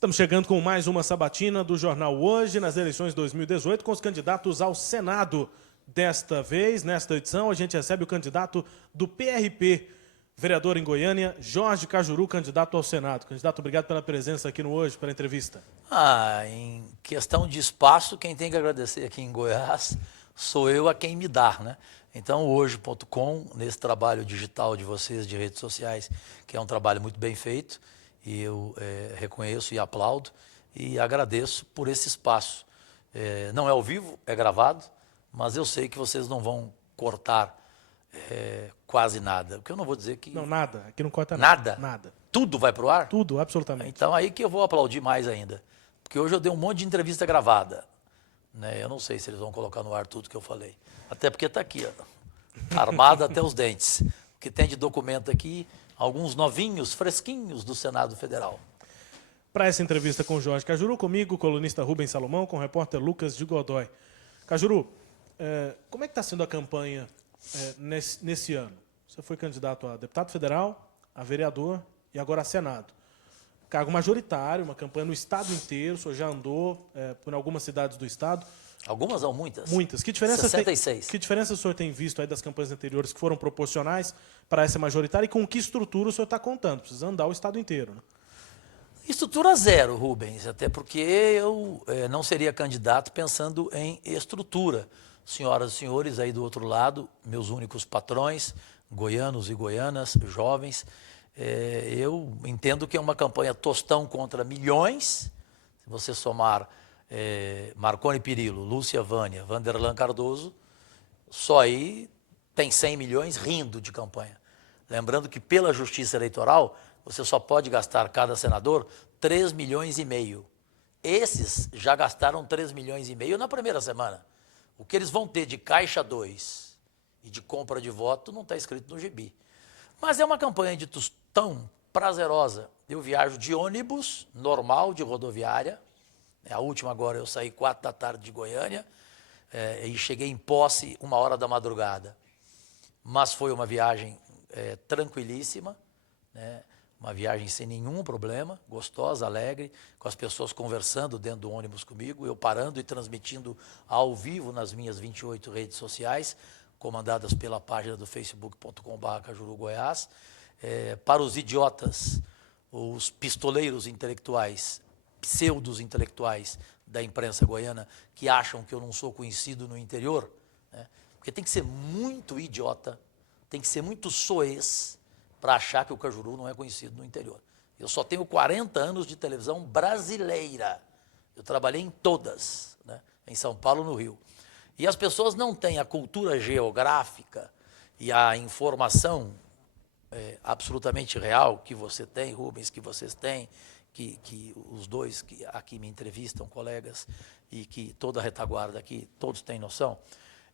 Estamos chegando com mais uma sabatina do Jornal Hoje, nas eleições 2018, com os candidatos ao Senado. Desta vez, nesta edição, a gente recebe o candidato do PRP, vereador em Goiânia, Jorge Cajuru, candidato ao Senado. Candidato, obrigado pela presença aqui no Hoje, pela entrevista. Em questão de espaço, quem tem que agradecer aqui em Goiás sou eu a quem me dá, né? Então, hoje.com, nesse trabalho digital de vocês, de redes sociais, que é um trabalho muito bem feito, e eu reconheço e aplaudo e agradeço por esse espaço. Não é ao vivo, é gravado, mas eu sei que vocês não vão cortar quase nada. O que eu não vou dizer que... Não, nada. Aqui não corta nada. nada. Nada. Tudo vai para o ar? Tudo, absolutamente. Então aí que eu vou aplaudir mais ainda. Porque hoje eu dei um monte de entrevista gravada. Né? Eu não sei se eles vão colocar no ar tudo que eu falei. Até porque está aqui, ó, armado até os dentes. O que tem de documento aqui, alguns novinhos, fresquinhos do Senado Federal. Para essa entrevista com o Jorge Cajuru, comigo, o colunista Rubens Salomão, com o repórter Lucas de Godoy. Cajuru, como é que está sendo a campanha nesse ano? Você foi candidato a deputado federal, a vereador e agora a Senado. Cargo majoritário, uma campanha no estado inteiro, o senhor já andou por algumas cidades do estado. Algumas ou muitas? Muitas. Que diferença 66. Que diferença o senhor tem visto aí das campanhas anteriores que foram proporcionais para essa majoritária e com que estrutura o senhor está contando? Precisa andar o estado inteiro, né? Estrutura zero, Rubens, até porque eu não seria candidato pensando em estrutura. Senhoras e senhores aí do outro lado, meus únicos patrões, goianos e goianas, jovens, eu entendo que é uma campanha tostão contra milhões. Se você somar Marconi Perillo, Lúcia Vânia, Vanderlan Cardoso, só aí tem 100 milhões rindo de campanha. Lembrando que pela Justiça Eleitoral, você só pode gastar, cada senador, 3,5 milhões. Esses já gastaram 3,5 milhões na primeira semana. O que eles vão ter de caixa 2 e de compra de voto não está escrito no gibi. Mas é uma campanha de tostão prazerosa. Eu viajo de ônibus, normal, de rodoviária. A última agora eu saí 4 da tarde de Goiânia e cheguei em Posse 1h da madrugada. Mas foi uma viagem tranquilíssima, né? Uma viagem sem nenhum problema, gostosa, alegre, com as pessoas conversando dentro do ônibus comigo, eu parando e transmitindo ao vivo nas minhas 28 redes sociais, comandadas pela página do facebook.com/CajuruGoiás. Para os idiotas, os pistoleiros intelectuais, pseudos intelectuais da imprensa goiana, que acham que eu não sou conhecido no interior, né? Porque tem que ser muito idiota, tem que ser muito soez para achar que o Cajuru não é conhecido no interior. Eu só tenho 40 anos de televisão brasileira. Eu trabalhei em todas, né? Em São Paulo, no Rio. E as pessoas não têm a cultura geográfica e a informação absolutamente real que você tem, Rubens, que vocês têm, que os dois que aqui me entrevistam, colegas, e que toda a retaguarda aqui, todos têm noção.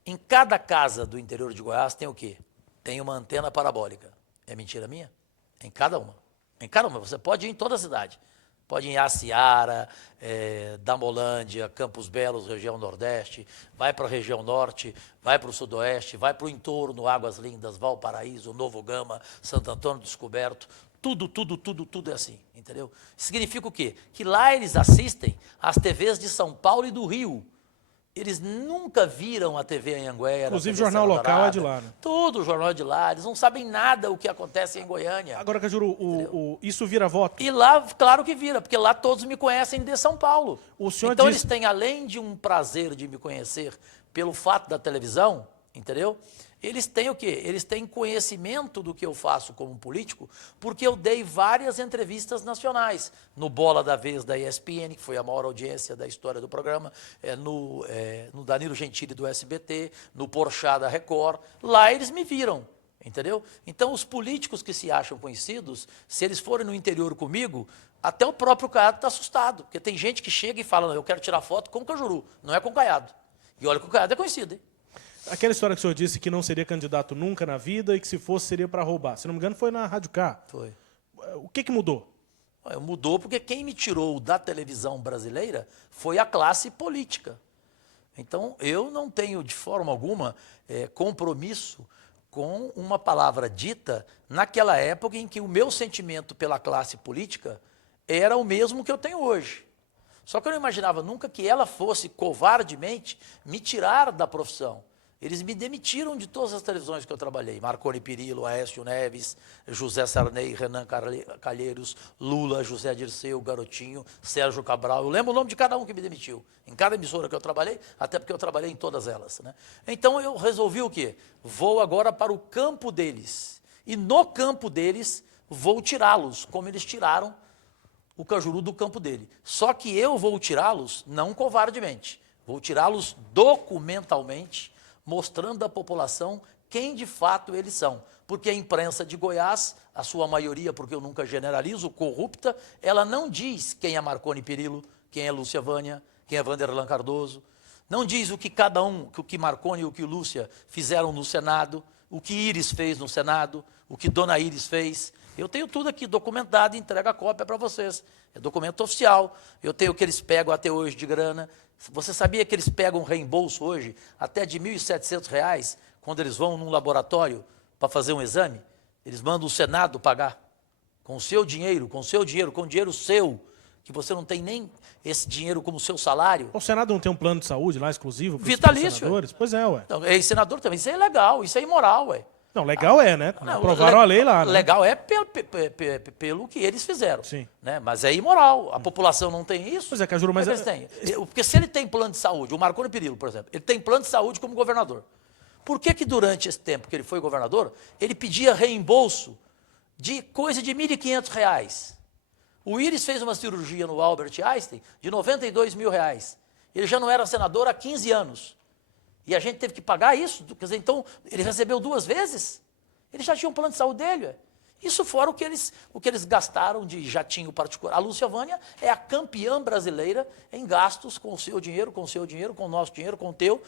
Em cada casa do interior de Goiás tem o quê? Tem uma antena parabólica. É mentira minha? Em cada uma. Em cada uma. Você pode ir em toda a cidade. Pode ir em Aciara, Damolândia, Campos Belos, região Nordeste, vai para a região Norte, vai para o Sudoeste, vai para o entorno, Águas Lindas, Valparaíso, Novo Gama, Santo Antônio Descoberto. Tudo é assim, entendeu? Significa o quê? Que lá eles assistem às TVs de São Paulo e do Rio. Eles nunca viram a TV Anhanguera. Inclusive, o jornal local é de lá, né? Tudo o jornal é de lá. Eles não sabem nada o que acontece em Goiânia. Agora, Cajuru, isso vira voto? E lá, claro que vira, porque lá todos me conhecem de São Paulo. O senhor então, disse... eles têm, além de um prazer de me conhecer pelo fato da televisão, entendeu? Eles têm o quê? Eles têm conhecimento do que eu faço como político, porque eu dei várias entrevistas nacionais. No Bola da Vez da ESPN, que foi a maior audiência da história do programa, no Danilo Gentili do SBT, no Porchat da Record. Lá eles me viram, entendeu? Então, os políticos que se acham conhecidos, se eles forem no interior comigo, até o próprio Caiado está assustado, porque tem gente que chega e fala, não, eu quero tirar foto com o Cajuru, não é com o Caiado. E olha que o Caiado é conhecido, hein? Aquela história que o senhor disse que não seria candidato nunca na vida e que se fosse seria para roubar. Se não me engano, foi na Rádio K. Foi. O que mudou? Mudou porque quem me tirou da televisão brasileira foi a classe política. Então, eu não tenho, de forma alguma, compromisso com uma palavra dita naquela época em que o meu sentimento pela classe política era o mesmo que eu tenho hoje. Só que eu não imaginava nunca que ela fosse covardemente me tirar da profissão. Eles me demitiram de todas as televisões que eu trabalhei. Marconi Perillo, Aécio Neves, José Sarney, Renan Calheiros, Lula, José Dirceu, Garotinho, Sérgio Cabral. Eu lembro o nome de cada um que me demitiu. Em cada emissora que eu trabalhei, até porque eu trabalhei em todas elas. Né? Então eu resolvi o quê? Vou agora para o campo deles. E no campo deles, vou tirá-los, como eles tiraram o Cajuru do campo dele. Só que eu vou tirá-los não covardemente. Vou tirá-los documentalmente, mostrando à população quem de fato eles são. Porque a imprensa de Goiás, a sua maioria, porque eu nunca generalizo, corrupta, ela não diz quem é Marconi Perillo, quem é Lúcia Vânia, quem é Vanderlan Cardoso. Não diz o que cada um, o que Marconi e o que Lúcia fizeram no Senado, o que Íris fez no Senado, o que Dona Íris fez. Eu tenho tudo aqui documentado e entrego a cópia para vocês. É documento oficial. Eu tenho o que eles pegam até hoje de grana. Você sabia que eles pegam reembolso hoje até de R$ 1.700 quando eles vão num laboratório para fazer um exame? Eles mandam o Senado pagar com o seu dinheiro, com dinheiro seu, que você não tem nem esse dinheiro como seu salário. O Senado não tem um plano de saúde lá exclusivo para vitalício, os senadores? Pois é, ué. Então, ex-senador também, isso é ilegal, isso é imoral, ué. Não, legal né? Não, aprovaram a lei lá, né? Legal é pelo que eles fizeram. Sim. Né? Mas é imoral. A população não tem isso. Pois é, Cajuru, mas... Eles têm. Porque se ele tem plano de saúde, o Marconi Perillo, por exemplo, ele tem plano de saúde como governador. Por que durante esse tempo que ele foi governador, ele pedia reembolso de coisa de R$ 1.500? O Íris fez uma cirurgia no Albert Einstein de R$ 92 mil. Ele já não era senador há 15 anos. E a gente teve que pagar isso. Quer dizer, então, ele recebeu 2 vezes. Ele já tinha um plano de saúde dele. Isso fora o que eles gastaram de jatinho particular. A Lúcia Vânia é a campeã brasileira em gastos com o seu dinheiro, com o nosso dinheiro, com o teu,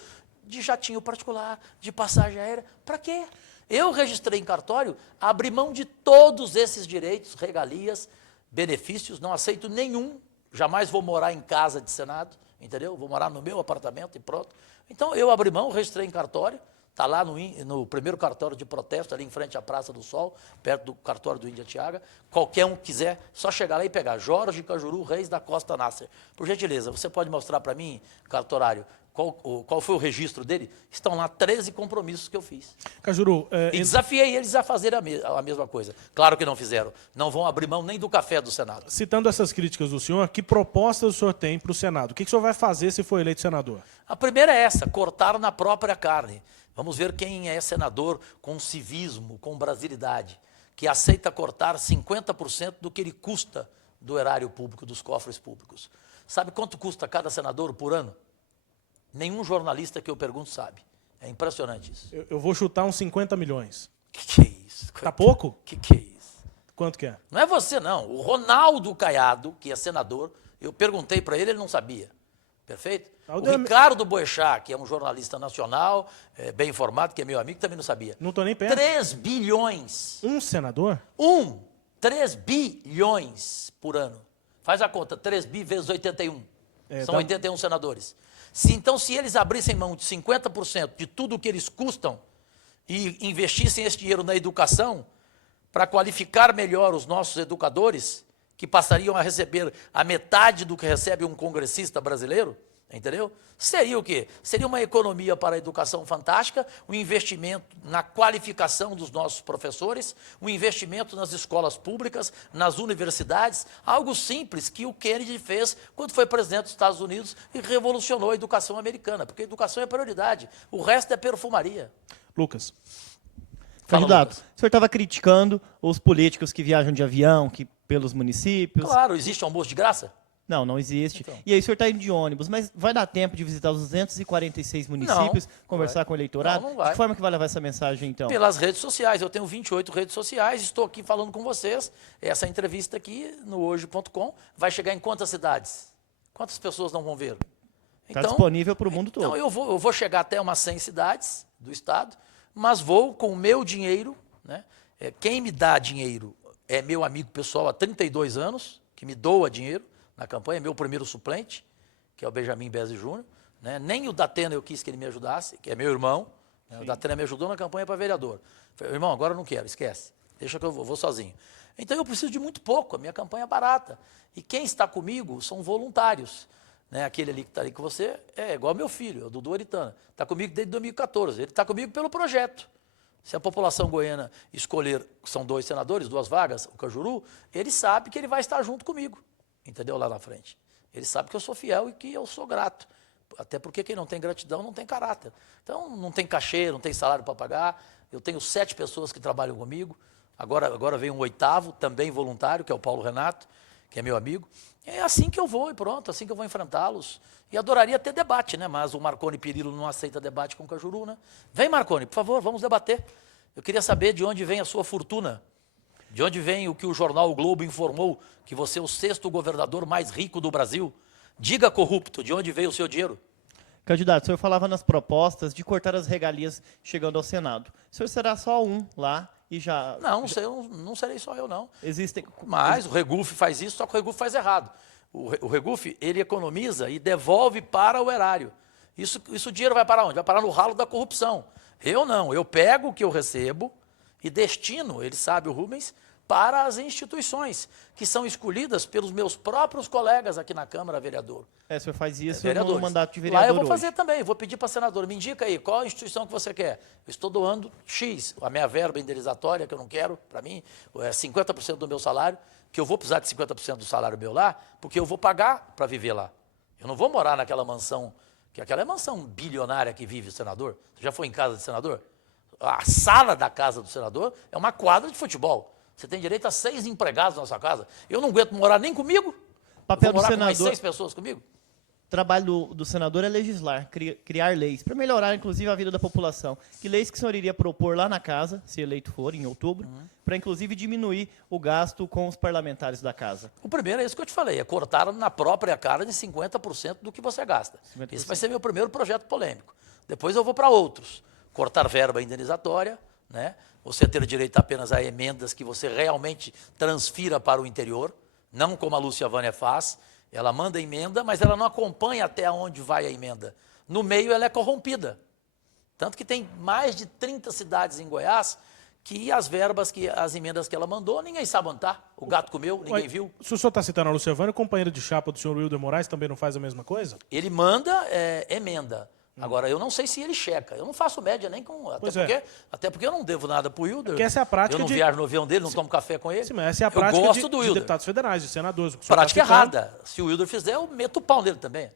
de jatinho particular, de passagem aérea. Para quê? Eu registrei em cartório, abri mão de todos esses direitos, regalias, benefícios, não aceito nenhum. Jamais vou morar em casa de Senado, entendeu? Vou morar no meu apartamento e pronto. Então, eu abri mão, registrei em cartório, está lá no primeiro cartório de protesto, ali em frente à Praça do Sol, perto do cartório do Índia Tiaga. Qualquer um que quiser, só chegar lá e pegar. Jorge Cajuru Reis da Costa Nasser. Por gentileza, você pode mostrar para mim, cartorário, qual foi o registro dele? Estão lá 13 compromissos que eu fiz. Cajuru... E desafiei eles a fazer a mesma coisa. Claro que não fizeram. Não vão abrir mão nem do café do Senado. Citando essas críticas do senhor, que propostas o senhor tem para o Senado? O que o senhor vai fazer se for eleito senador? A primeira é essa, cortar na própria carne. Vamos ver quem é senador com civismo, com brasilidade, que aceita cortar 50% do que ele custa do erário público, dos cofres públicos. Sabe quanto custa cada senador por ano? Nenhum jornalista que eu pergunto sabe. É impressionante isso. Eu vou chutar uns 50 milhões. Que é isso? Tá pouco? Que é isso? Quanto que é? Não é você, não. O Ronaldo Caiado, que é senador, eu perguntei para ele, ele não sabia. Perfeito? O Ricardo Boechat, que é um jornalista nacional, bem informado, que é meu amigo, também não sabia. Não estou nem perto. 3 bilhões. Um senador? 3 bilhões por ano. Faz a conta, 3 bi vezes 81. São 81 senadores. Então, se eles abrissem mão de 50% de tudo o que eles custam e investissem esse dinheiro na educação, para qualificar melhor os nossos educadores, que passariam a receber a metade do que recebe um congressista brasileiro, entendeu? Seria o quê? Seria uma economia para a educação fantástica, um investimento na qualificação dos nossos professores, um investimento nas escolas públicas, nas universidades, algo simples que o Kennedy fez quando foi presidente dos Estados Unidos e revolucionou a educação americana, porque a educação é prioridade, o resto é perfumaria. Lucas. Candidato, o senhor estava criticando os políticos que viajam de avião, pelos municípios. Claro, existe almoço de graça? Não, não existe. Então. E aí o senhor está indo de ônibus, mas vai dar tempo de visitar os 246 municípios, conversar com o eleitorado? Não vai. De que forma que vai levar essa mensagem, então? Pelas redes sociais. Eu tenho 28 redes sociais, estou aqui falando com vocês. Essa entrevista aqui no hoje.com vai chegar em quantas cidades? Quantas pessoas não vão ver? Está disponível para o mundo todo. Então eu vou chegar até umas 100 cidades do estado, mas vou com o meu dinheiro, né? Quem me dá dinheiro é meu amigo pessoal há 32 anos, que me doa dinheiro na campanha, meu primeiro suplente, que é o Benjamin Bezzi Júnior. Né? Nem o Datena eu quis que ele me ajudasse, que é meu irmão. Né? O Datena me ajudou na campanha para vereador. Falei, irmão, agora eu não quero, esquece. Deixa que eu vou sozinho. Então eu preciso de muito pouco, a minha campanha é barata. E quem está comigo são voluntários. Né? Aquele ali que está ali com você é igual meu filho, é o Dudu Aritana. Está comigo desde 2014. Ele está comigo pelo projeto. Se a população goiana escolher, são 2 senadores, 2 vagas, o Cajuru, ele sabe que ele vai estar junto comigo, entendeu? Lá na frente. Ele sabe que eu sou fiel e que eu sou grato. Até porque quem não tem gratidão não tem caráter. Então, não tem cachê, não tem salário para pagar. Eu tenho 7 pessoas que trabalham comigo. Agora vem um 8º, também voluntário, que é o Paulo Renato, que é meu amigo. É assim que eu vou e pronto, assim que eu vou enfrentá-los. E adoraria ter debate, né? Mas o Marconi Perillo não aceita debate com o Cajuru, né? Vem, Marconi, por favor, vamos debater. Eu queria saber de onde vem a sua fortuna. De onde vem o que o jornal O Globo informou, que você é o 6º governador mais rico do Brasil. Diga, corrupto, de onde veio o seu dinheiro? Candidato, o senhor falava nas propostas de cortar as regalias chegando ao Senado. O senhor será só um lá e já... Não serei só eu, não. Existem... Mas o Regufe faz isso, só que o Regufe faz errado. O Regufe, ele economiza e devolve para o erário. Isso o dinheiro vai para onde? Vai parar no ralo da corrupção. Eu não, eu pego o que eu recebo e destino, ele sabe, o Rubens, para as instituições, que são escolhidas pelos meus próprios colegas aqui na Câmara, vereador. O senhor faz isso no vereadores. mandato de vereador Lá eu vou hoje. fazer também, vou pedir para a senadora, me indica aí, qual a instituição que você quer? Eu estou doando X, a minha verba indenizatória, que eu não quero, para mim, é 50% do meu salário, que eu vou precisar de 50% do salário meu lá, porque eu vou pagar para viver lá. Eu não vou morar naquela mansão, que aquela é mansão bilionária que vive o senador. Você já foi em casa de senador? A sala da casa do senador é uma quadra de futebol. Você tem direito a 6 empregados na sua casa. Eu não aguento morar nem comigo. Papel vou morar do com mais senador, 6 pessoas comigo. O trabalho do senador é legislar, criar leis, para melhorar, inclusive, a vida da população. Que leis que o senhor iria propor lá na casa, se eleito for, em outubro, para, inclusive, diminuir o gasto com os parlamentares da casa? O primeiro é isso que eu te falei, é cortar na própria cara de 50% do que você gasta. 50%. Esse vai ser meu primeiro projeto polêmico. Depois eu vou para outros. Cortar verba indenizatória, né? Você ter direito apenas a emendas que você realmente transfira para o interior, não como a Lúcia Vânia faz. Ela manda emenda, mas ela não acompanha até onde vai a emenda. No meio ela é corrompida. Tanto que tem mais de 30 cidades em Goiás que as verbas, as emendas que ela mandou, ninguém sabe onde está. O gato comeu, ninguém viu. Se o senhor está citando a Lúcia Vânia, o companheiro de chapa do senhor Wilder Moraes também não faz a mesma coisa? Ele manda emenda. Agora, eu não sei se ele checa. Eu não faço média nem com... Até porque eu não devo nada pro Wilder. Porque essa é a prática eu não viajo no avião dele, não tomo café com ele. Sim, mas essa é a prática eu gosto do de Wilder. deputados federais, de senadores. Prática errada. Se o Wilder fizer, eu meto o pau nele também.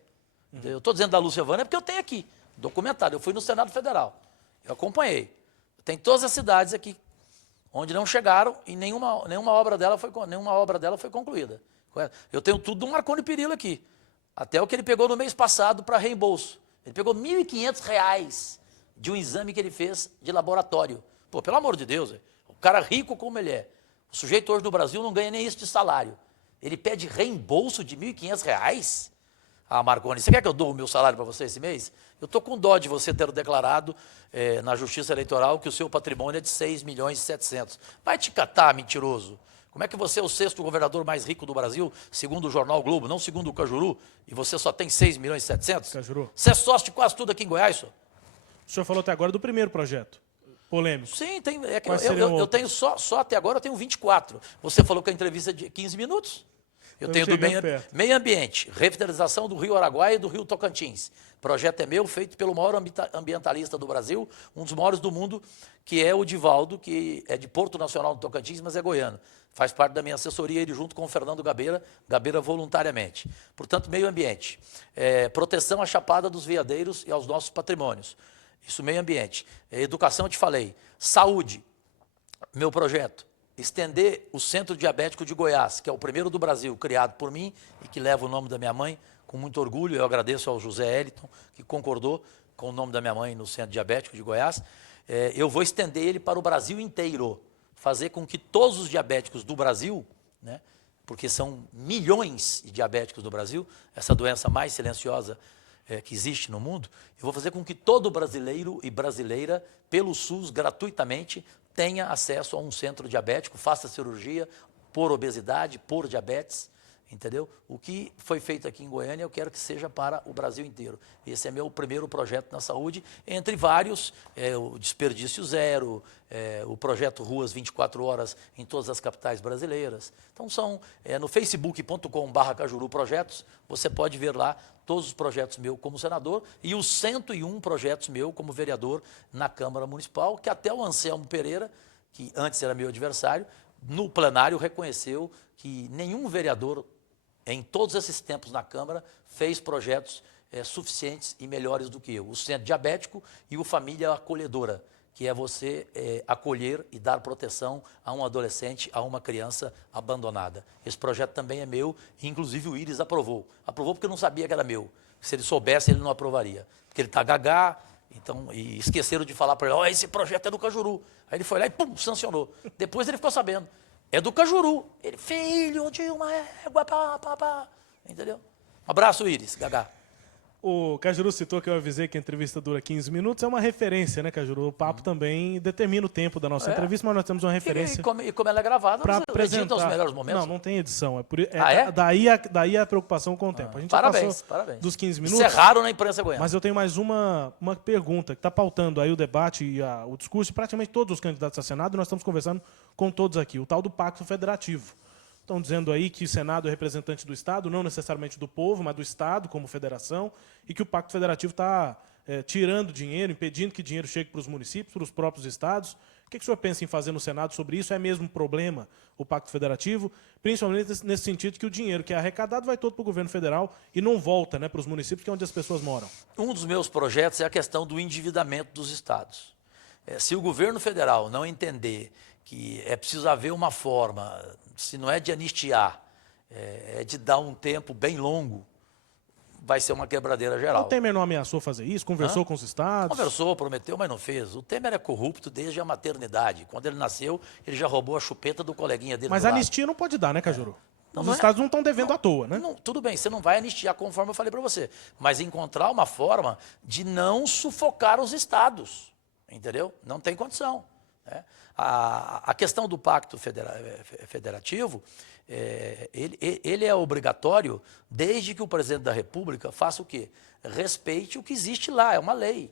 Eu estou dizendo da Lúcia Vânia porque eu tenho aqui, documentado. Eu fui no Senado Federal. Eu acompanhei. Tem todas as cidades aqui onde não chegaram e nenhuma obra dela foi concluída. Eu tenho tudo do Marconi Perillo aqui. Até o que ele pegou no mês passado para reembolso. Ele pegou R$ 1.500 de um exame que ele fez de laboratório. Pô, pelo amor de Deus, o cara rico como ele é. O sujeito hoje no Brasil não ganha nem isso de salário. Ele pede reembolso de R$ 1.500? Ah, Marconi, você quer que eu dou o meu salário para você esse mês? Eu estou com dó de você ter declarado na Justiça Eleitoral que o seu patrimônio é de 6.700.000. Vai te catar, mentiroso. Como é que você é o 6º governador mais rico do Brasil, segundo o jornal o Globo, não segundo o Cajuru, e você só tem 6.700.000? Cajuru. Você é sócio de quase tudo aqui em Goiás, senhor? O senhor falou até agora do primeiro projeto, polêmico. Sim, eu tenho só até agora eu tenho 24. Você falou que a entrevista é de 15 minutos? Eu tenho do meio ambiente, revitalização do Rio Araguaia e do Rio Tocantins. O projeto é meu, feito pelo maior ambientalista do Brasil, um dos maiores do mundo, que é o Divaldo, que é de Porto Nacional do Tocantins, mas é goiano. Faz parte da minha assessoria, ele junto com o Fernando Gabeira voluntariamente. Portanto, meio ambiente. Proteção à Chapada dos Veadeiros e aos nossos patrimônios. Isso, meio ambiente. Educação, eu te falei. Saúde, meu projeto. Estender o Centro Diabético de Goiás, que é o primeiro do Brasil, criado por mim e que leva o nome da minha mãe com muito orgulho. Eu agradeço ao José Eliton, que concordou com o nome da minha mãe no Centro Diabético de Goiás. Eu vou estender ele para o Brasil inteiro, fazer com que todos os diabéticos do Brasil, né, porque são milhões de diabéticos no Brasil, essa doença mais silenciosa que existe no mundo, eu vou fazer com que todo brasileiro e brasileira, pelo SUS, gratuitamente, tenha acesso a um centro diabético, faça cirurgia por obesidade, por diabetes, entendeu? O que foi feito aqui em Goiânia, eu quero que seja para o Brasil inteiro. Esse é meu primeiro projeto na saúde, entre vários, o Desperdício Zero, o projeto Ruas 24 Horas em todas as capitais brasileiras. Então, são no facebook.com/Cajuru Projetos, você pode ver lá todos os projetos meus como senador e os 101 projetos meus como vereador na Câmara Municipal, que até o Anselmo Pereira, que antes era meu adversário, no plenário reconheceu que nenhum vereador em todos esses tempos na Câmara fez projetos suficientes e melhores do que eu. O Centro Diabético e o Família Acolhedora, que é você acolher e dar proteção a um adolescente, a uma criança abandonada. Esse projeto também é meu, e inclusive o Íris aprovou. Aprovou porque não sabia que era meu. Se ele soubesse, ele não aprovaria. Porque ele está gagá, então, e esqueceram de falar para ele, esse projeto é do Cajuru. Aí ele foi lá e pum, sancionou. Depois ele ficou sabendo. É do Cajuru. Ele, filho de uma égua, pá. Entendeu? Um abraço, Íris, gagá. O Cajuru citou que eu avisei que a entrevista dura 15 minutos. É uma referência, né, Cajuru? O papo também determina o tempo da nossa entrevista, mas nós temos uma referência. E como ela é gravada, para nós editamos apresentar os melhores momentos. Não tem edição. É? Daí a preocupação com o tempo. A gente Parabéns, já passou parabéns. dos 15 minutos. Isso é raro na imprensa goiana. Mas eu tenho mais uma pergunta que está pautando aí o debate e o discurso de praticamente todos os candidatos a Senado. E nós estamos conversando com todos aqui. O tal do Pacto Federativo. Estão dizendo aí que o Senado é representante do Estado, não necessariamente do povo, mas do Estado como federação, e que o Pacto Federativo está tirando dinheiro, impedindo que dinheiro chegue para os municípios, para os próprios estados. O que o senhor pensa em fazer no Senado sobre isso? É mesmo um problema o Pacto Federativo? Principalmente nesse sentido que o dinheiro que é arrecadado vai todo para o governo federal e não volta, né, para os municípios, que é onde as pessoas moram. Um dos meus projetos é a questão do endividamento dos estados. Se o governo federal não entender que é preciso haver uma forma, se não é de anistiar, é de dar um tempo bem longo, vai ser uma quebradeira geral. O Temer não ameaçou fazer isso? Conversou com os estados? Conversou, prometeu, mas não fez. O Temer é corrupto desde a maternidade. Quando ele nasceu, ele já roubou a chupeta do coleguinha dele. Mas do lado. anistia não pode dar, né, Cajuru? Não, os estados não estão devendo à toa, né? Tudo bem, você não vai anistiar conforme eu falei para você, mas encontrar uma forma de não sufocar os estados, entendeu? Não tem condição. Né? A questão do Pacto Federativo, ele é obrigatório desde que o presidente da República faça o quê? Respeite o que existe lá, é uma lei.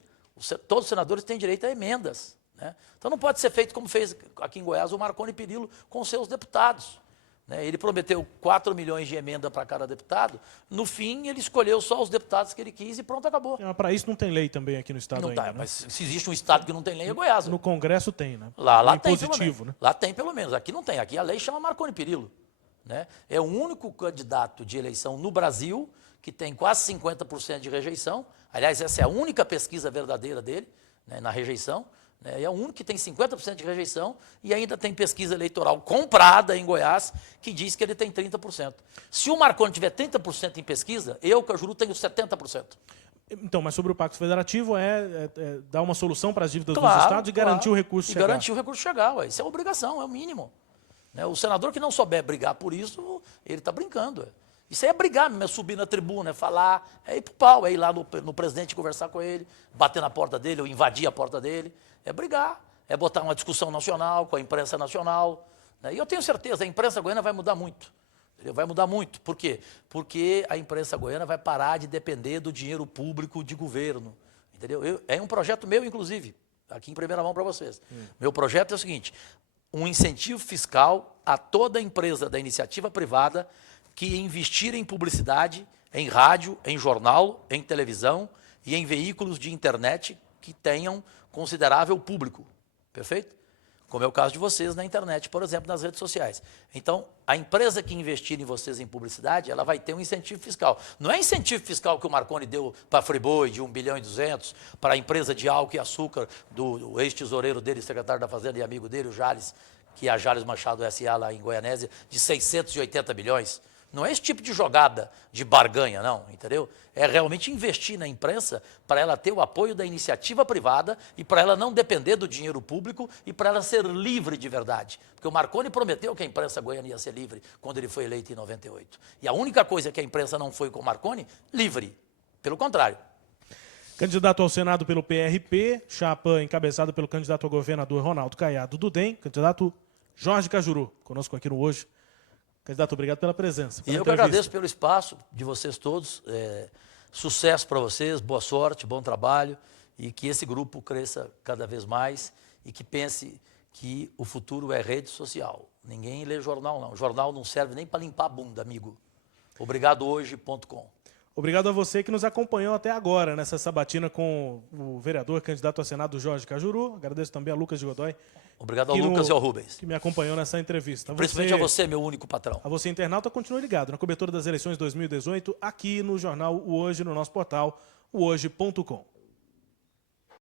Todos os senadores têm direito a emendas. Né? Então não pode ser feito como fez aqui em Goiás o Marconi Perillo com seus deputados. Ele prometeu 4 milhões de emenda para cada deputado. No fim, ele escolheu só os deputados que ele quis e pronto, acabou. Para isso não tem lei também aqui no estado não ainda, tá, né? Mas se existe um estado que não tem lei, é Goiás. No Congresso tem, né? Lá tem positivo, né? Lá tem pelo menos. Aqui não tem. Aqui a lei chama Marconi Perillo. Né? É o único candidato de eleição no Brasil que tem quase 50% de rejeição. Aliás, essa é a única pesquisa verdadeira dele, né, na rejeição. É o único que tem 50% de rejeição e ainda tem pesquisa eleitoral comprada em Goiás que diz que ele tem 30%. Se o Marconi tiver 30% em pesquisa, eu, Cajuru, tenho 70%. Então, mas sobre o Pacto Federativo dar uma solução para as dívidas dos estados e garantir o recurso chegar. Garantir o recurso chegar, ué. Isso é obrigação, é o mínimo. Né? O senador que não souber brigar por isso, ele está brincando. Isso aí é brigar mesmo, é subir na tribuna, é falar, é ir pro pau, é ir lá no presidente conversar com ele, bater na porta dele ou invadir a porta dele. É brigar, é botar uma discussão nacional com a imprensa nacional. Né? E eu tenho certeza, a imprensa goiana vai mudar muito. Entendeu? Vai mudar muito. Por quê? Porque a imprensa goiana vai parar de depender do dinheiro público de governo. Entendeu? É um projeto meu, inclusive, aqui em primeira mão para vocês. Meu projeto é o seguinte, um incentivo fiscal a toda empresa da iniciativa privada que investir em publicidade, em rádio, em jornal, em televisão e em veículos de internet que tenham considerável público, perfeito? Como é o caso de vocês na internet, por exemplo, nas redes sociais. Então, a empresa que investir em vocês em publicidade, ela vai ter um incentivo fiscal. Não é incentivo fiscal que o Marconi deu para a Friboi de 1,2 bilhão, para a empresa de álcool e açúcar do ex-tesoureiro dele, secretário da Fazenda e amigo dele, o Jales, que é a Jales Machado S.A. lá em Goianésia, de 680 milhões. Não é esse tipo de jogada de barganha, não, entendeu? É realmente investir na imprensa para ela ter o apoio da iniciativa privada e para ela não depender do dinheiro público e para ela ser livre de verdade. Porque o Marconi prometeu que a imprensa goiana ia ser livre quando ele foi eleito em 98. E a única coisa que a imprensa não foi com o Marconi, livre. Pelo contrário. Candidato ao Senado pelo PRP, chapa encabeçada pelo candidato a governador Ronaldo Caiado do DEM, candidato Jorge Cajuru, conosco aqui no Hoje. Candidato, obrigado pela presença. E pela eu que entrevista. agradeço pelo espaço de vocês todos. Sucesso para vocês, boa sorte, bom trabalho e que esse grupo cresça cada vez mais e que pense que o futuro é rede social. Ninguém lê jornal, não. Jornal não serve nem para limpar a bunda, amigo. Obrigadohoje.com. Obrigado a você que nos acompanhou até agora nessa sabatina com o vereador candidato a Senado Jorge Cajuru. Agradeço também a Lucas de Godoy. Obrigado ao Lucas e ao Rubens. Que me acompanhou nessa entrevista. Principalmente a você, meu único patrão. A você, internauta, continue ligado na cobertura das eleições 2018 aqui no jornal O Hoje, no nosso portal, ohoje.com.